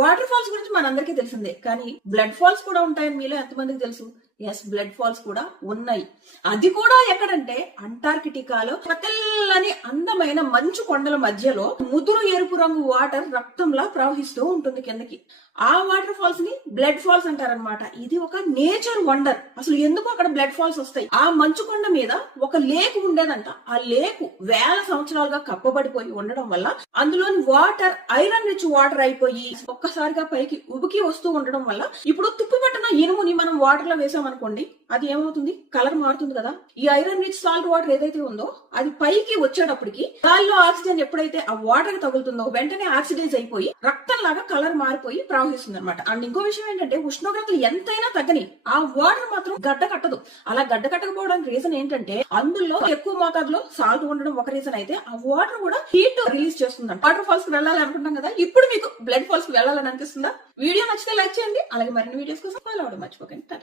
Water falls గురించి మనందరికీ తెలిసిందే, కానీ బ్లడ్ ఫాల్స్ కూడా ఉంటాయని మీలో ఎంతమందికి తెలుసు? ఎస్, బ్లడ్ ఫాల్స్ కూడా ఉన్నాయి. అది కూడా ఎక్కడంటే అంటార్కిటికాలో తెల్లని అందమైన మంచు కొండల మధ్యలో ముదురు ఎరుపు రంగు వాటర్ రక్తంలా ప్రవహిస్తూ ఉంటుంది కిందకి. ఆ వాటర్ ఫాల్స్ ని బ్లడ్ ఫాల్స్ అంటారనమాట. ఇది ఒక నేచర్ వండర్. అసలు ఎందుకు అక్కడ బ్లడ్ ఫాల్స్ వస్తాయి? ఆ మంచు కొండ మీద ఒక లేక్ ఉండేదంట. ఆ లేక్ వేల సంవత్సరాలుగా కప్పబడిపోయి ఉండడం వల్ల అందులోని వాటర్ ఐరన్ రిచ్ వాటర్ అయిపోయి ఒక్కసారిగా పైకి ఉబికి వస్తూ ఉండడం వల్ల ఇప్పుడు తుప్పు పట్టిన ఇనుముని మనం వాటర్ లో వేసామనుకోండి, అది ఏమవుతుంది? కలర్ మారుతుంది కదా. ఈ ఐరన్ రిచ్ సాల్ట్ వాటర్ ఏదైతే ఉందో అది పైకి వచ్చేటప్పటికి గాలిలో ఆక్సిజన్ ఎప్పుడైతే ఆ వాటర్ తగులుతుందో వెంటనే ఆక్సిడైజ్ అయిపోయి రక్తం లాగా కలర్ మారిపోయి ప్రవహిస్తుంది అనమాట. అండ్ ఇంకో విషయం ఏంటంటే, ఉష్ణోగ్రతలు ఎంతైనా తగ్గని ఆ వాటర్ మాత్రం గడ్డ కట్టదు. అలా గడ్డ కట్టకపోవడానికి రీజన్ ఏంటంటే, అందులో ఎక్కువ మోతాదులో సాల్ట్ ఉండడం ఒక రీజన్ అయితే, ఆ వాటర్ కూడా హీట్ రిలీజ్ చేస్తుంది. వాటర్ ఫాల్స్ కి వెళ్ళాలి అనుకుంటాం కదా, ఇప్పుడు మీకు బ్లడ్ ఫాల్స్ కి వెళ్ళాలని అనిపిస్తుందా? వీడియో నచ్చితే లైక్ చేయండి. అలాగే మరిన్ని వీడియోస్ కోసం ఫాలో అవ్వడం మర్చిపోకండి.